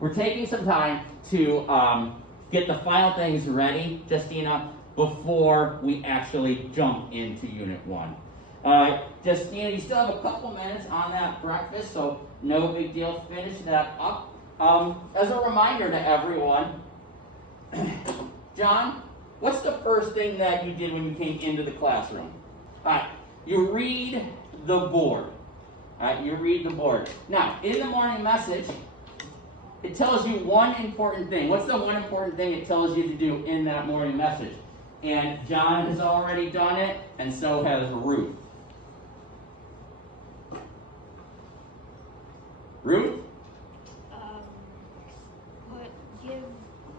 we're taking some time to get the final things ready, Justina, before we actually jump into Unit 1. Justina, you still have a couple minutes on that breakfast, so no big deal. Finish that up. As a reminder to everyone, John, what's the first thing that you did when you came into the classroom? All right, you read the board. All right, you read the board. Now, in the morning message, it tells you one important thing. What's the one important thing it tells you to do in that morning message? And John has already done it, and so has Ruth. Ruth? Give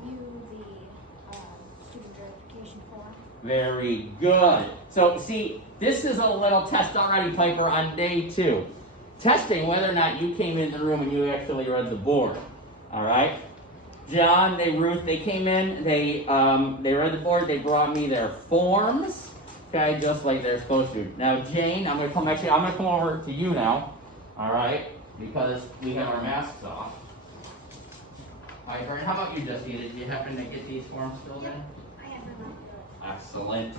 you the student verification form. Very good. So see, this is a little test already, Piper, on day 2. Testing whether or not you came into the room and you actually read the board. All right? John, Ruth, they came in, they read the board, they brought me their forms, okay, just like they're supposed to. Now, Jane, I'm gonna come over to you now, all right, because we have our masks off. All right, Brian, how about you, Justina? Did you happen to get these forms filled in? I have them. Excellent.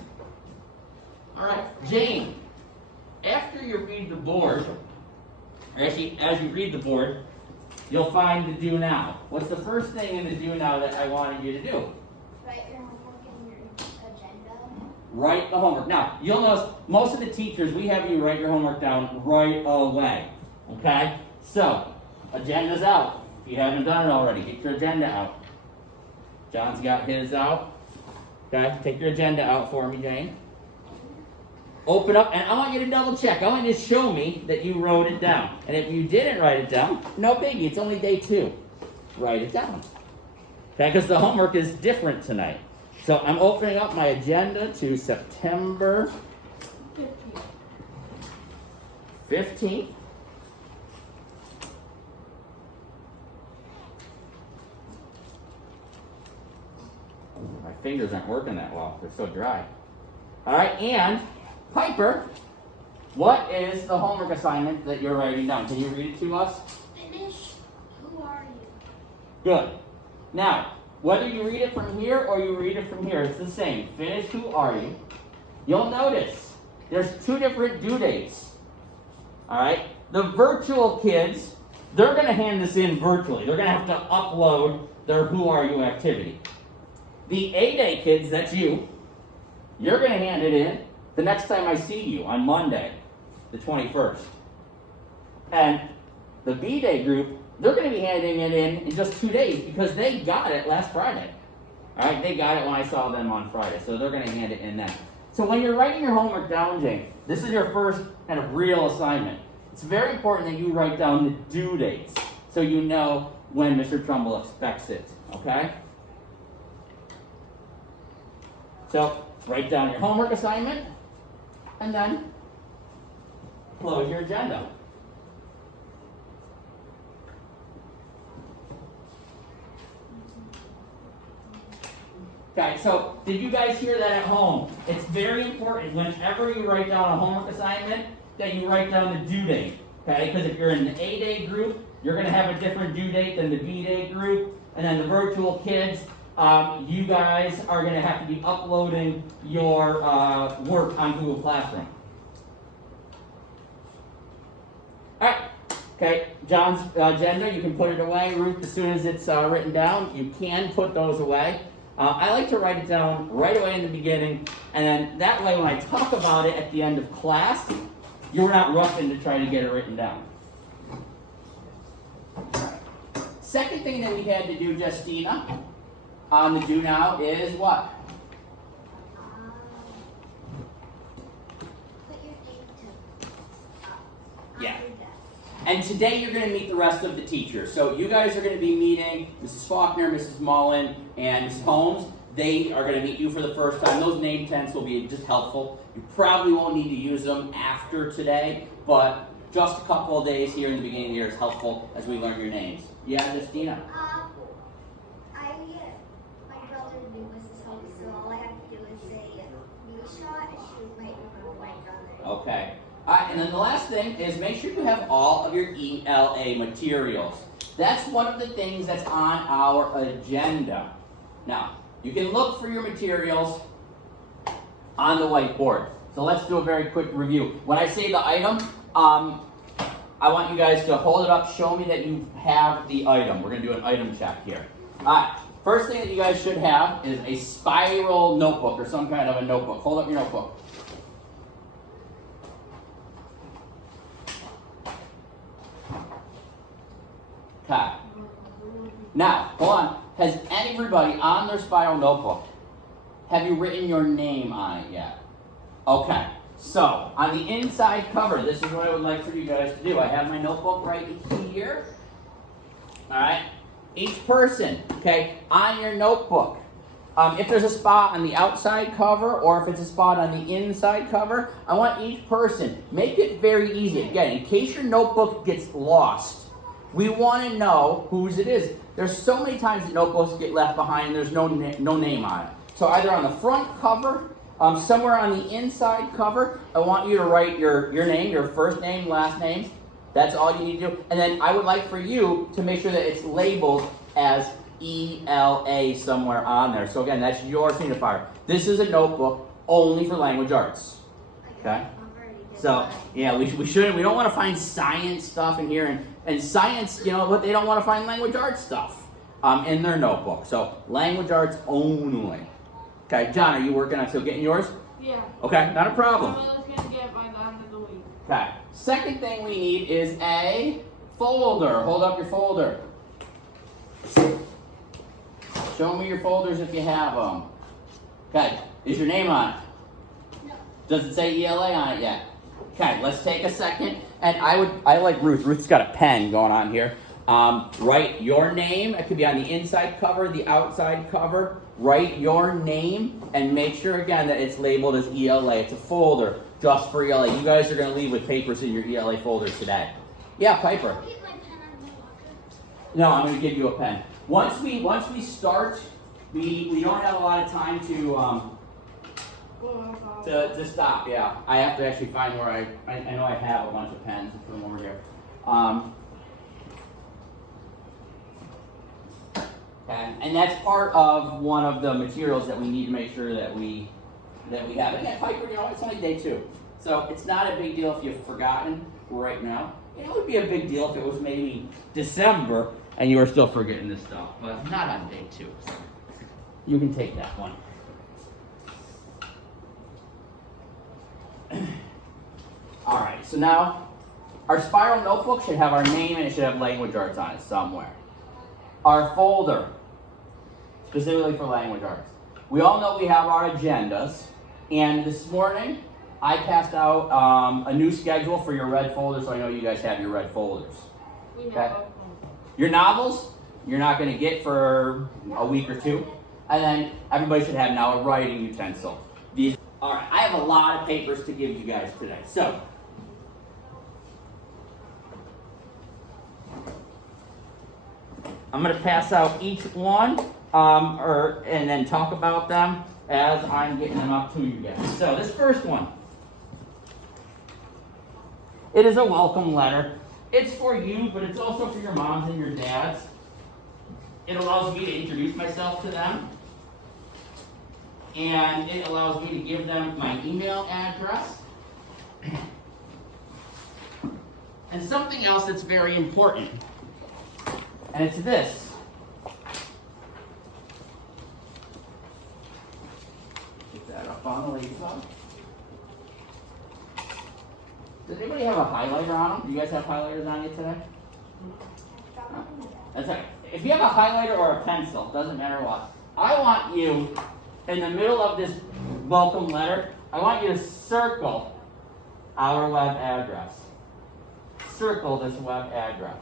All right, Jane, after you read the board, or actually, as you read the board, you'll find the do now. What's the first thing in the do now that I wanted you to do? Write your homework in your agenda. Write the homework. Now, you'll notice most of the teachers, we have you write your homework down right away. Okay? So, agenda's out. If you haven't done it already, get your agenda out. John's got his out. Okay? Take your agenda out for me, Jane. Open up, and I want you to double check. I want you to show me that you wrote it down. And if you didn't write it down, no biggie. It's only day 2. Write it down. Okay, because the homework is different tonight. So I'm opening up my agenda to September 15th. My fingers aren't working that well. They're so dry. All right, and Piper, what is the homework assignment that you're writing down? Can you read it to us? Finish. Who are you? Good. Now, whether you read it from here or you read it from here, it's the same. Finish who are you. You'll notice there's 2 different due dates. All right? The virtual kids, they're going to hand this in virtually. They're going to have to upload their who are you activity. The A-Day kids, that's you, you're going to hand it in the next time I see you on Monday, the 21st. And the B-Day group, they're going to be handing it in just 2 days because they got it last Friday. All right, they got it when I saw them on Friday, so they're going to hand it in then. So when you're writing your homework down, Jane, this is your first kind of real assignment. It's very important that you write down the due dates so you know when Mr. Trumbull expects it, okay? So write down your homework assignment, and then close your agenda. Okay, so did you guys hear that at home? It's very important whenever you write down a homework assignment that you write down the due date. Okay, because if you're in the A-Day group, you're going to have a different due date than the B-Day group. And then the virtual kids, you guys are going to have to be uploading your work on Google Classroom. All right. Okay, John's agenda, you can put it away. Ruth, as soon as it's written down, you can put those away. I like to write it down right away in the beginning, and then that way when I talk about it at the end of class, you're not rushing to try to get it written down. Second thing that we had to do, Justina, on the do now is what? Put your name to Yeah. And today you're going to meet the rest of the teachers. So you guys are going to be meeting Mrs. Faulkner, Mrs. Mullen, and Mrs. Holmes. They are going to meet you for the first time. Those name tents will be just helpful. You probably won't need to use them after today, but just a couple of days here in the beginning of the year is helpful as we learn your names. Yeah, Justina? My brother's name was Mrs. Holmes, so all I have to do is say Misha, and she might remember my brother. Okay. And then the last thing is make sure you have all of your ELA materials. That's one of the things that's on our agenda. Now, you can look for your materials on the whiteboard. So let's do a very quick review. When I say the item, I want you guys to hold it up, show me that you have the item. We're going to do an item check here. All right, first thing that you guys should have is a spiral notebook or some kind of a notebook. Hold up your notebook. Okay. Now, hold on. Has everybody on their spiral notebook, have you written your name on it yet? Okay. So, on the inside cover, this is what I would like for you guys to do. I have my notebook right here. All right. Each person, okay, on your notebook, if there's a spot on the outside cover or if it's a spot on the inside cover, I want each person, make it very easy. Again, in case your notebook gets lost, we want to know whose it is. There's so many times that notebooks get left behind and there's no name on it. So either on the front cover, somewhere on the inside cover, I want you to write your name, your first name, last name. That's all you need to do. And then I would like for you to make sure that it's labeled as ELA somewhere on there. So again, that's your signifier. This is a notebook only for language arts. Okay? So, yeah, we don't want to find science stuff in here. And science, you know, but they don't want to find language arts stuff in their notebook. So, language arts only. Okay, John, are you working on still getting yours? Yeah. Okay, not a problem. I'm just going to get by the end of the week. Okay, second thing we need is a folder. Hold up your folder. Show me your folders if you have them. Okay, is your name on it? No. Does it say ELA on it yet? Okay, let's take a second. And I like Ruth. Ruth's got a pen going on here. Write your name. It could be on the inside cover, the outside cover. Write your name and make sure again that it's labeled as ELA. It's a folder just for ELA. You guys are going to leave with papers in your ELA folders today. Yeah, Piper. Get my pen out of my locker. No, I'm going to give you a pen. Once we start, we don't have a lot of time to stop. Yeah, I have to actually find where I know I have a bunch of pens. Let's put them over here. And that's part of one of the materials that we need to make sure that we have. And again, Piper, you know, it's only day 2, so it's not a big deal if you've forgotten right now. It would be a big deal if it was maybe December and you were still forgetting this stuff, but not on day 2. So you can take that one. All right, so now our spiral notebook should have our name and it should have language arts on it somewhere. Our folder, specifically for language arts. We all know we have our agendas, and this morning I passed out a new schedule for your red folder, so I know you guys have your red folders. Okay? Your novels, you're not going to get for a week or 2, and then everybody should have now a writing utensil. All right, I have a lot of papers to give you guys today, so. I'm going to pass out each one and then talk about them as I'm getting them up to you guys. So this first one, it is a welcome letter. It's for you, but it's also for your moms and your dads. It allows me to introduce myself to them. And it allows me to give them my email address. And something else that's very important. And it's this. Get that up on the laptop. Does anybody have a highlighter on them? Do you guys have highlighters on you today? No. That's okay. If you have a highlighter or a pencil, doesn't matter what. I want you, in the middle of this welcome letter, I want you to circle our web address. Circle this web address.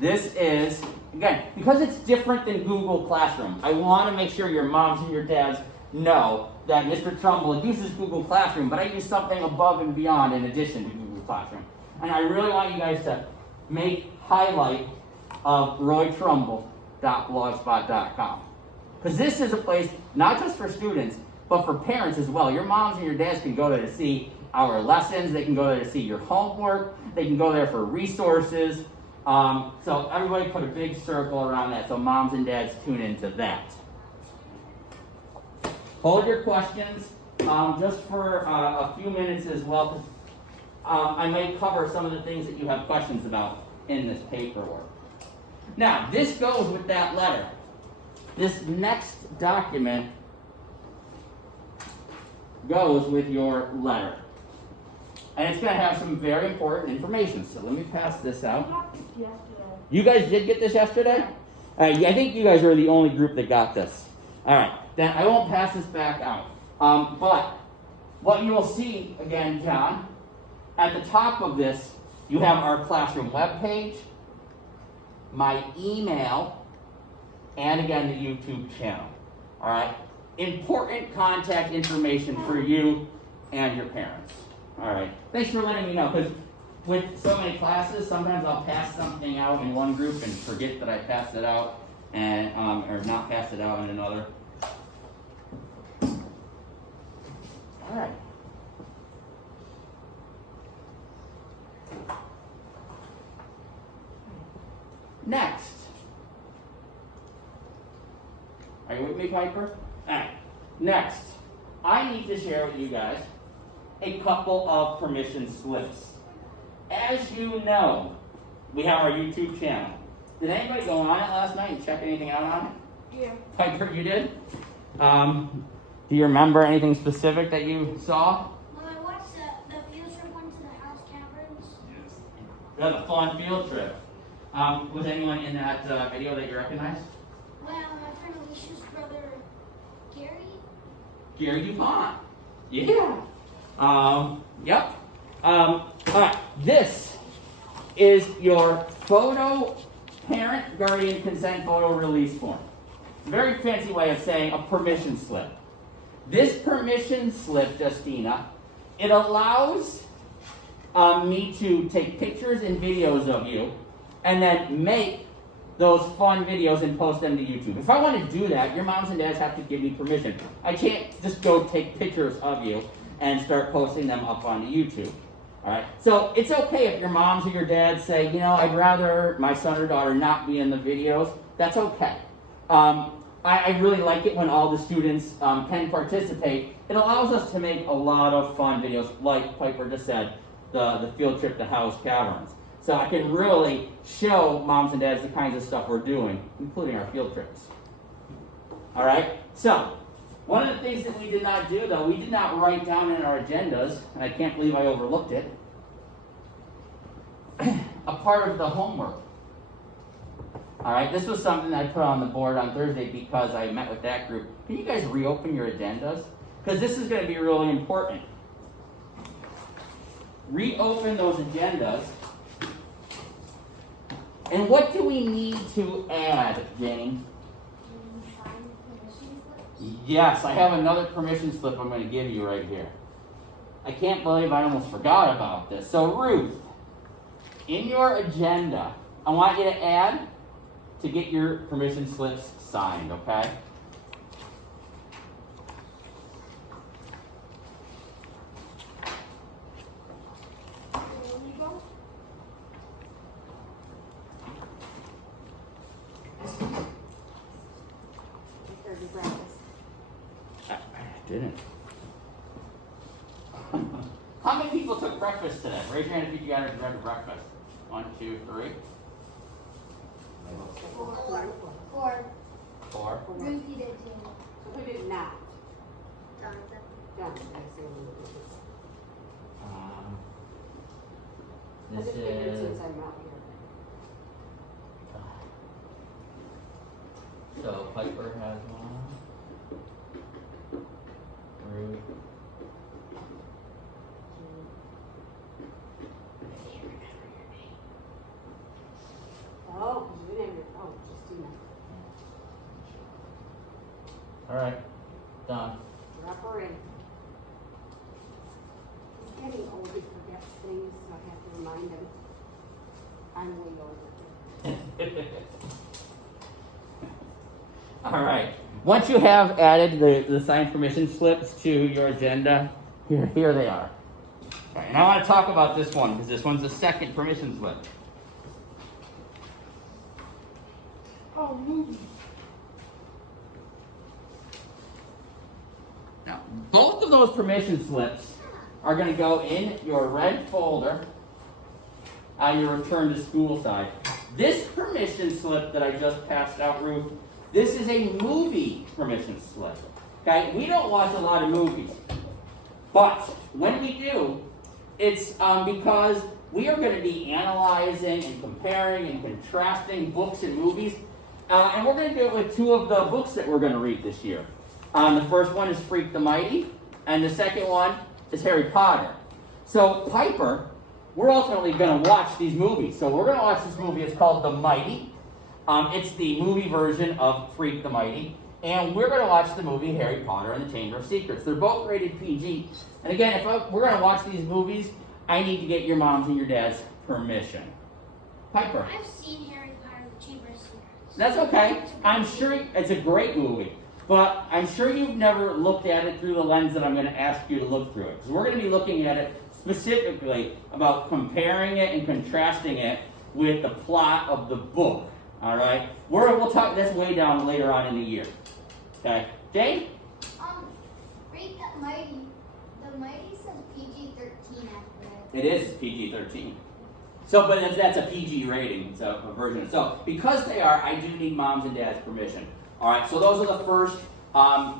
This is, again, because it's different than Google Classroom, I want to make sure your moms and your dads know that Mr. Trumbull uses Google Classroom, but I use something above and beyond in addition to Google Classroom. And I really want you guys to make highlight of roytrumbull.blogspot.com. Because this is a place not just for students, but for parents as well. Your moms and your dads can go there to see our lessons. They can go there to see your homework. They can go there for resources. So everybody put a big circle around that so moms and dads tune into that. Hold your questions just for a few minutes as well. I might cover some of the things that you have questions about in this paperwork. Now, this goes with that letter. This next document goes with your letter. And it's going to have some very important information. So let me pass this out. You guys did get this yesterday? I think you guys are the only group that got this. All right. Then I won't pass this back out. But what you will see, again, John, at the top of this, you have our classroom webpage, my email, and again, the YouTube channel. All right? Important contact information for you and your parents. All right. Thanks for letting me know, because with so many classes, sometimes I'll pass something out in one group and forget that I passed it out, and or not pass it out in another. All right. Next. Are you with me, Piper? All right. Next, I need to share with you guys a couple of permission slips. As you know, we have our YouTube channel. Did anybody go on it last night and check anything out on it? Yeah. Piper, you did? Do you remember anything specific that you saw? Well, I watched the field trip went to the house caverns. Yeah, the fun field trip. Was anyone in that video that you recognized? Well, my friend Alicia's brother, Gary. Gary DuPont. Yeah. Yep. All right. This is your photo parent guardian consent photo release form. Very fancy way of saying a permission slip. This permission slip, Justina, it allows me to take pictures and videos of you and then make those fun videos and post them to YouTube. If I want to do that, your moms and dads have to give me permission. I can't just go take pictures of you and start posting them up onto YouTube. All right? So it's okay if your moms or your dads say, you know, I'd rather my son or daughter not be in the videos. That's okay. I really like it when all the students can participate. It allows us to make a lot of fun videos, like Piper just said, the field trip to House Caverns. So I can really show moms and dads the kinds of stuff we're doing, including our field trips. All right? So, one of the things that we did not do, though, we did not write down in our agendas, and I can't believe I overlooked it, a part of the homework. All right, this was something I put on the board on Thursday because I met with that group. Can you guys reopen your agendas? Because this is going to be really important. Reopen those agendas. And what do we need to add, Jenny? Yes, I have another permission slip I'm going to give you right here. I can't believe I almost forgot about this. So Ruth, in your agenda, I want you to add to get your permission slips signed, okay? I didn't. How many people took breakfast today? Raise your hand if you got to grab breakfast. 1, 2, 3. 4. 4. Ruthie did too. So who did not? Jonathan. Jonathan, I see. I This just figured is. since I'm out here. So Piper has one. Ruth. Oh, you didn't have your, oh, Justina. All right, done. Drop her in. He's getting old, he forgets things, so I have to remind him. I'm way older. All right. Once you have added the signed permission slips to your agenda, here they are. All right, and I want to talk about this one because this one's the second permission slip. Oh, movies. Now, both of those permission slips are going to go in your red folder on your return to school side. This permission slip that I just passed out, Ruth, this is a movie permission slip. Okay, we don't watch a lot of movies, but when we do, it's because we are going to be analyzing and comparing and contrasting books and movies, and we're going to do it with two of the books that we're going to read this year. The first one is Freak the Mighty, and the second one is Harry Potter. So Piper, we're ultimately going to watch these movies. So we're going to watch this movie. It's called The Mighty. It's the movie version of Freak the Mighty. And we're going to watch the movie Harry Potter and the Chamber of Secrets. They're both rated PG. And again, if we're going to watch these movies, I need to get your mom's and your dad's permission. Piper. I've seen Harry Potter and the Chamber of Secrets. That's okay. I'm sure it's a great movie. But I'm sure you've never looked at it through the lens that I'm going to ask you to look through it. Because we're going to be looking at it specifically about comparing it and contrasting it with the plot of the book. All right? We'll talk this way down later on in the year. Okay? Jane? Freak the Mighty. The Mighty says PG-13 after It is PG-13. So, but that's a PG rating, it's a version. So, because they are, I do need mom's and dad's permission. All right, so those are the first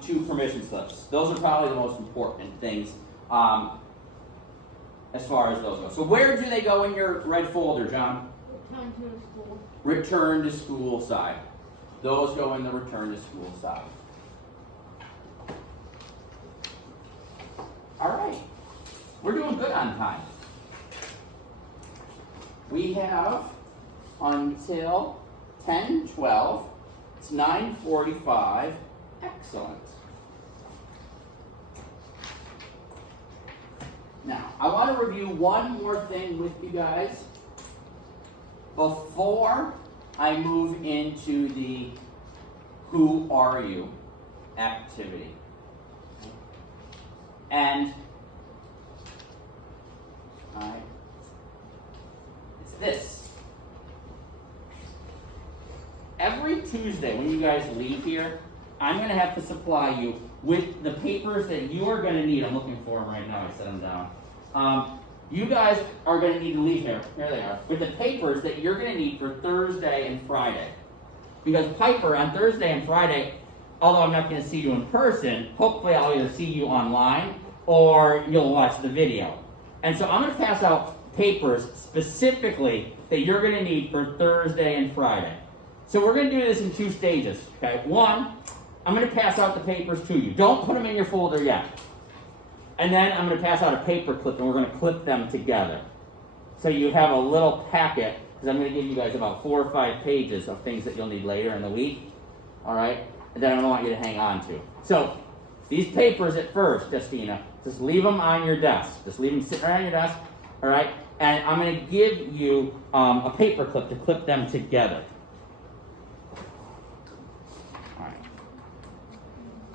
two permission slips. Those are probably the most important things as far as those go. So where do they go in your red folder, John? Return to the school. Return to school side. Those go in the return to school side. All right, we're doing good on time. We have until 10:12. It's 9:45. Excellent. Now, I want to review one more thing with you guys before I move into the Who Are You activity. And it's this. Every Tuesday when you guys leave here, I'm going to have to supply you with the papers that you are going to need. I'm looking for them right now. I set them down. You guys are going to need to leave here. Here they are. With the papers that you're going to need for Thursday and Friday. Because Piper, on Thursday and Friday, although I'm not going to see you in person, hopefully I'll either see you online or you'll watch the video. And so I'm going to pass out papers specifically that you're going to need for Thursday and Friday. So we're going to do this in two stages, okay? One, I'm going to pass out the papers to you. Don't put them in your folder yet. And then I'm going to pass out a paper clip, and we're going to clip them together. So you have a little packet, because I'm going to give you guys about 4 or 5 pages of things that you'll need later in the week, all right? And then I don't want you to hang on to. So these papers at first, Justina, just leave them on your desk. Just leave them sitting right on your desk, all right? And I'm going to give you a paper clip to clip them together.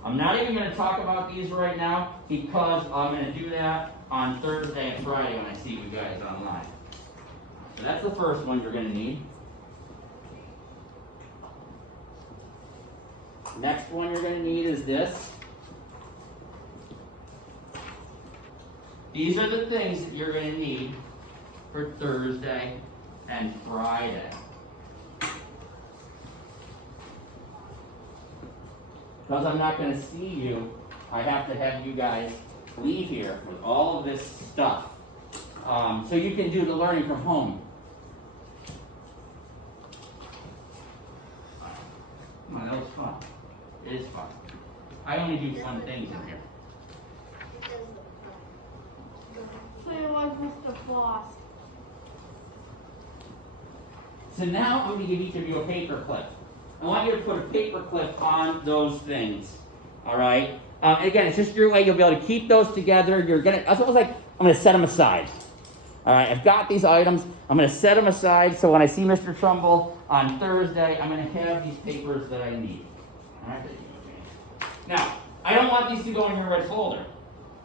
I'm not even going to talk about these right now because I'm going to do that on Thursday and Friday when I see you guys online. So that's the first one you're going to need. Next one you're going to need is this. These are the things that you're going to need for Thursday and Friday. Because I'm not going to see you, I have to have you guys leave here with all of this stuff so you can do the learning from home. Come on, that was fun. It is fun. I only do fun things in here. So you're like Mr. Floss. So now I'm going to give each of you a paper clip. I want you to put a paper clip on those things, all right? Again, it's just your way you'll be able to keep those together. That's what I was like, I'm going to set them aside. All right, I've got these items. I'm going to set them aside so when I see Mr. Trumbull on Thursday, I'm going to have these papers that I need. All right? Now, I don't want these to go in your red folder.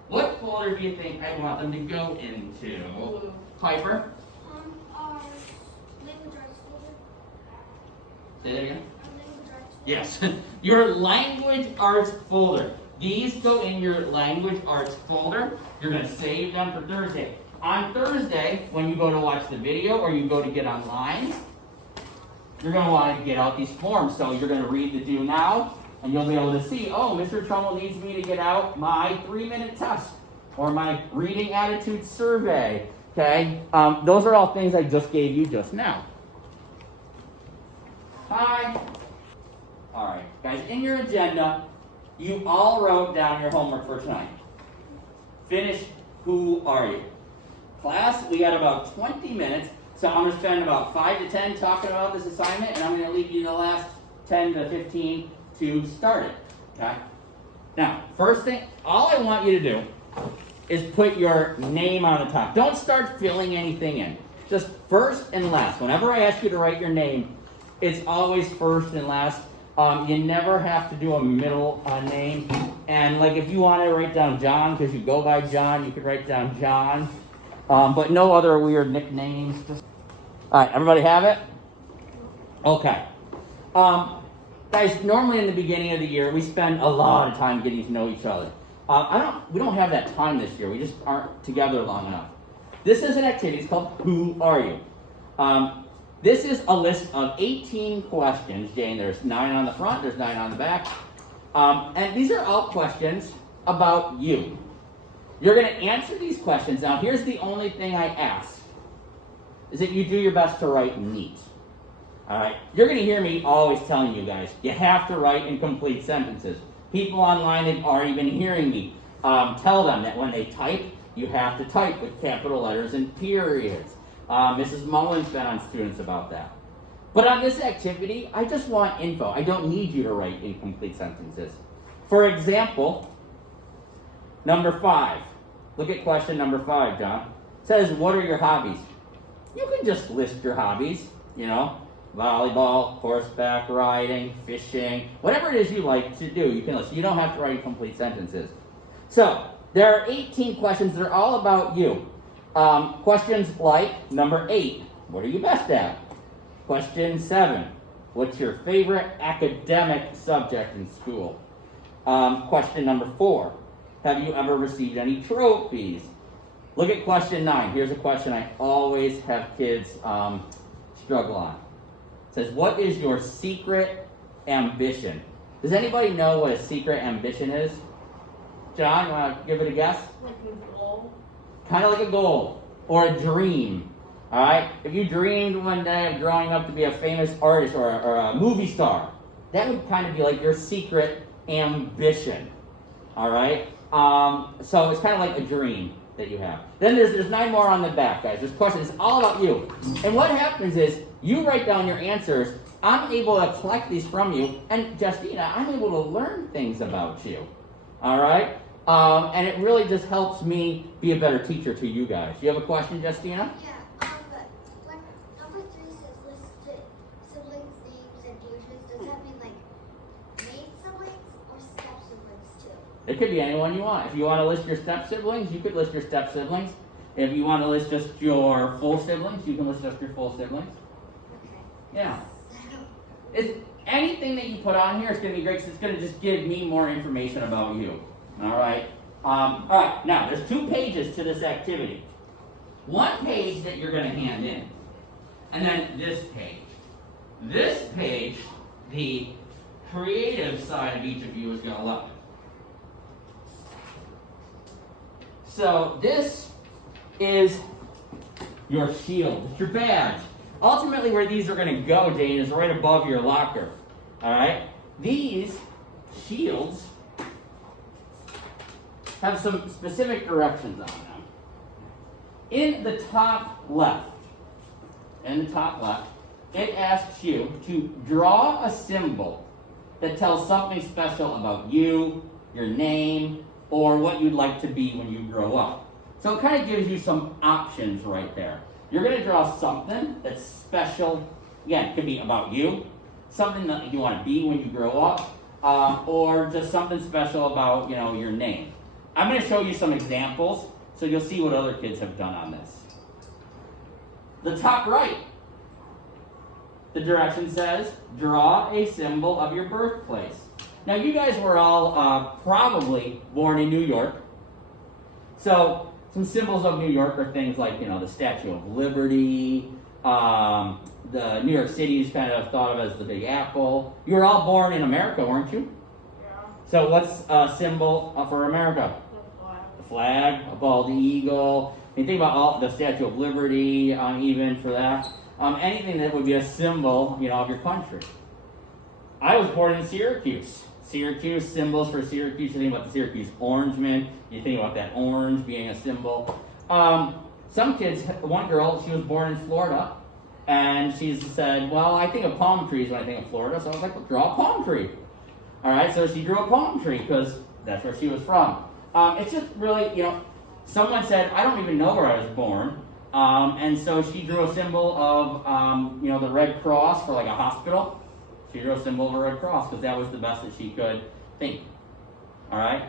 What folder do you think I want them to go into? Blue. Piper? Our language arts folder. Say that again? Yes. Your language arts folder. These go in your language arts folder. You're going to save them for Thursday. On Thursday, when you go to watch the video or you go to get online, you're going to want to get out these forms. So you're going to read the do now, and you'll be able to see, oh, Mr. Trumbull needs me to get out my 3-minute test or my reading attitude survey. Okay? Those are all things I just gave you just now. Hi. All right, guys, in your agenda, you all wrote down your homework for tonight. Finish Who Are You? Class, we got about 20 minutes, so I'm going to spend about 5 to 10 talking about this assignment, and I'm going to leave you the last 10 to 15 to start it. Okay? Now, first thing, all I want you to do is put your name on the top. Don't start filling anything in. Just first and last. Whenever I ask you to write your name, it's always first and last. You never have to do a middle name. And like if you want to write down John, because you go by John, you could write down John. But no other weird nicknames. All right, everybody have it? Okay. Guys, normally in the beginning of the year, we spend a lot of time getting to know each other. We don't have that time this year. We just aren't together long enough. This is an activity. It's called Who Are You? This is a list of 18 questions, Jane. There's 9 on the front, there's 9 on the back. And these are all questions about you. You're going to answer these questions. Now, here's the only thing I ask, is that you do your best to write neat. All right? You're going to hear me always telling you guys, you have to write in complete sentences. People online have already been hearing me tell them that when they type, you have to type with capital letters and periods. Mrs. Mullen's been on students about that. But on this activity, I just want info. I don't need you to write incomplete sentences. For example, number 5. Look at question number 5, John. It says, what are your hobbies? You can just list your hobbies, you know, volleyball, horseback riding, fishing, whatever it is you like to do, you can list. You don't have to write complete sentences. So, there are 18 questions that are all about you. Questions like number 8, what are you best at? Question 7, what's your favorite academic subject in school? Question number 4, have you ever received any trophies? Look at question 9. Here's a question I always have kids struggle on. It says, what is your secret ambition? Does anybody know what a secret ambition is? John, you want to give it a guess? Like a goal. Kind of like a goal or a dream. All right? If you dreamed one day of growing up to be a famous artist or a movie star, that would kind of be like your secret ambition. All right? So it's kind of like a dream that you have. Then there's 9 more on the back, guys. There's questions all about you. And what happens is you write down your answers. I'm able to collect these from you. And Justina, I'm able to learn things about you. All right? And it really just helps me be a better teacher to you guys. You have a question, Justina? Yeah, but when number 3 says list siblings' names and ages, does that mean like main siblings or step siblings too? It could be anyone you want. If you want to list your step siblings, you could list your step siblings. If you want to list just your full siblings, you can list just your full siblings. Okay. Yeah. It's, anything that you put on here is going to be great because it's going to just give me more information about you. All right. All right. Now, there's 2 pages to this activity. One page that you're going to hand in, and then this page. This page, the creative side of each of you is going to love it. So this is your shield. It's your badge. Ultimately, where these are going to go, Dane, is right above your locker. All right. These shields have some specific directions on them. In the top left, it asks you to draw a symbol that tells something special about you, your name, or what you'd like to be when you grow up. So it kind of gives you some options right there. You're going to draw something that's special. Again, it could be about you, something that you want to be when you grow up, or just something special about, you know, your name. I'm going to show you some examples so you'll see what other kids have done on this. The top right. the direction says, draw a symbol of your birthplace. Now, you guys were all probably born in New York. So, some symbols of New York are things like, the Statue of Liberty. The New York City is kind of thought of as the Big Apple. You were all born in America, weren't you? Yeah. So, what's a symbol for America? The flag. The flag, a bald eagle. You think about the Statue of Liberty, even for that. Anything that would be a symbol, of your country. I was born in Syracuse. Syracuse, symbols for Syracuse. You think about the Syracuse Orangemen. You think about that orange being a symbol. Some kids, one girl, she was born in Florida, and she said, well, I think of palm trees when I think of Florida, so I was like, well, draw a palm tree. All right, so she drew a palm tree because that's where she was from. It's just really, someone said, I don't even know where I was born. And so she drew a symbol of, the Red Cross for like a hospital. She drew a symbol of a Red Cross because that was the best that she could think. All right?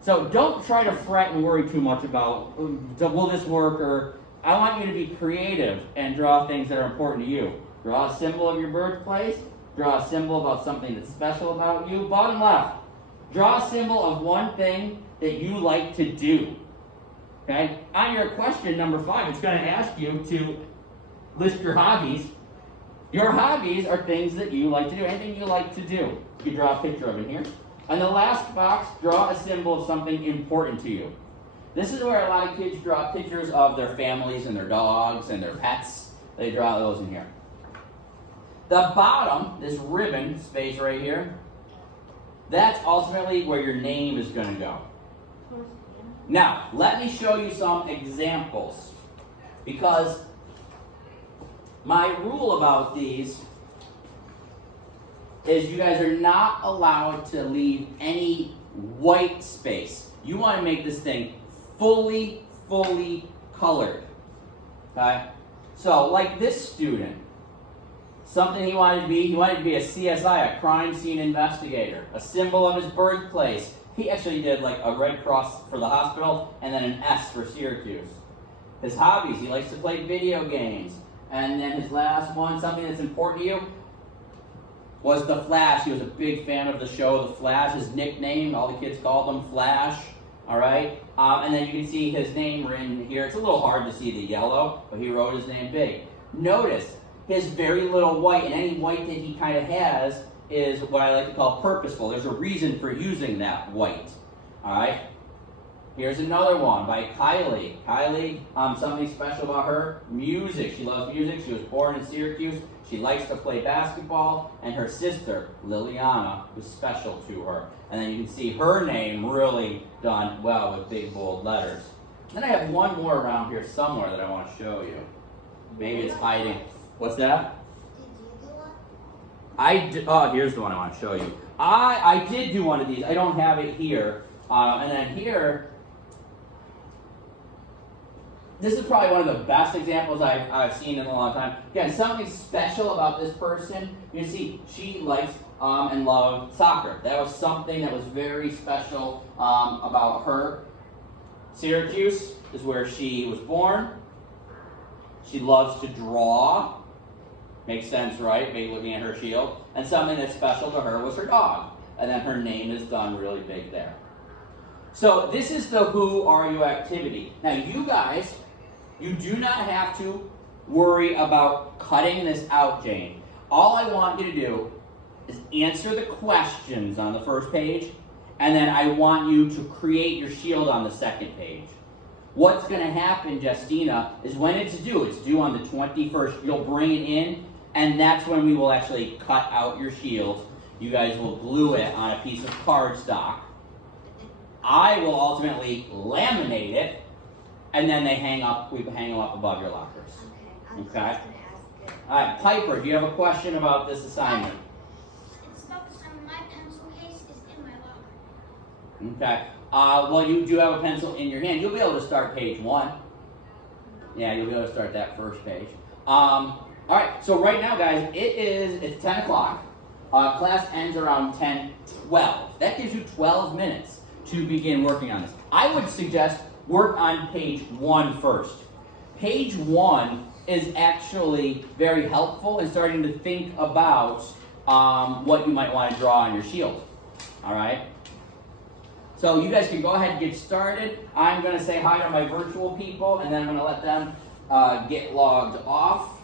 So don't try to fret and worry too much about, will this work? Or I want you to be creative and draw things that are important to you. Draw a symbol of your birthplace. Draw a symbol about something that's special about you. Bottom left. Draw a symbol of one thing that you like to do. Okay? On your question number 5, it's going to ask you to list your hobbies. Your hobbies are things that you like to do. Anything you like to do. You can draw a picture of it here. On the last box, draw a symbol of something important to you. This is where a lot of kids draw pictures of their families and their dogs and their pets. They draw those in here. The bottom, this ribbon space right here, that's ultimately where your name is going to go. Now, let me show you some examples, because my rule about these is you guys are not allowed to leave any white space. You want to make this thing fully colored. Okay? So, like this student, something he wanted to be a CSI, a crime scene investigator, a symbol of his birthplace. He actually did like a Red Cross for the hospital and then an S for Syracuse. His hobbies, he likes to play video games. And then his last one, something that's important to you, was The Flash. He was a big fan of the show The Flash. His nickname, all the kids called him Flash. All right? And then you can see his name written here. It's a little hard to see the yellow, but he wrote his name big. Notice his very little white, and any white that he kind of has is what I like to call purposeful. There's a reason for using that white. All right? Here's another one by Kylie. Kylie, something special about her, music. She loves music. She was born in Syracuse. She likes to play basketball. And her sister, Liliana, was special to her. And then you can see her name really done well with big, bold letters. Then I have one more around here somewhere that I want to show you. Maybe it's hiding. What's that? Here's the one I want to show you. I did do one of these. I don't have it here. And then here, this is probably one of the best examples I've seen in a long time. Again, something special about this person. You see, she likes and loved soccer. That was something that was very special about her. Syracuse is where she was born. She loves to draw. Makes sense, right? Maybe looking at her shield. And something that's special to her was her dog. And then her name is done really big there. So this is the Who Are You activity. Now you guys, you do not have to worry about cutting this out, Jane. All I want you to do is answer the questions on the first page, and then I want you to create your shield on the second page. What's going to happen, Justina, is when it's due on the 21st, you'll bring it in, and that's when we will actually cut out your shield. You guys will glue it on a piece of cardstock. I will ultimately laminate it, and then we hang them up above your lockers. Okay. Okay? I was just going to ask it. All right, Piper, do you have a question about this assignment? It's not the same. My pencil case is in my locker. Okay. Well, you do have a pencil in your hand. You'll be able to start page 1. Yeah, you'll be able to start that first page. All right, so right now, guys, it's 10 o'clock. Class ends around 10:12. That gives you 12 minutes to begin working on this. I would suggest work on page 1 first. Page 1 is actually very helpful in starting to think about what you might want to draw on your shield. All right? So you guys can go ahead and get started. I'm going to say hi to my virtual people, and then I'm going to let them get logged off.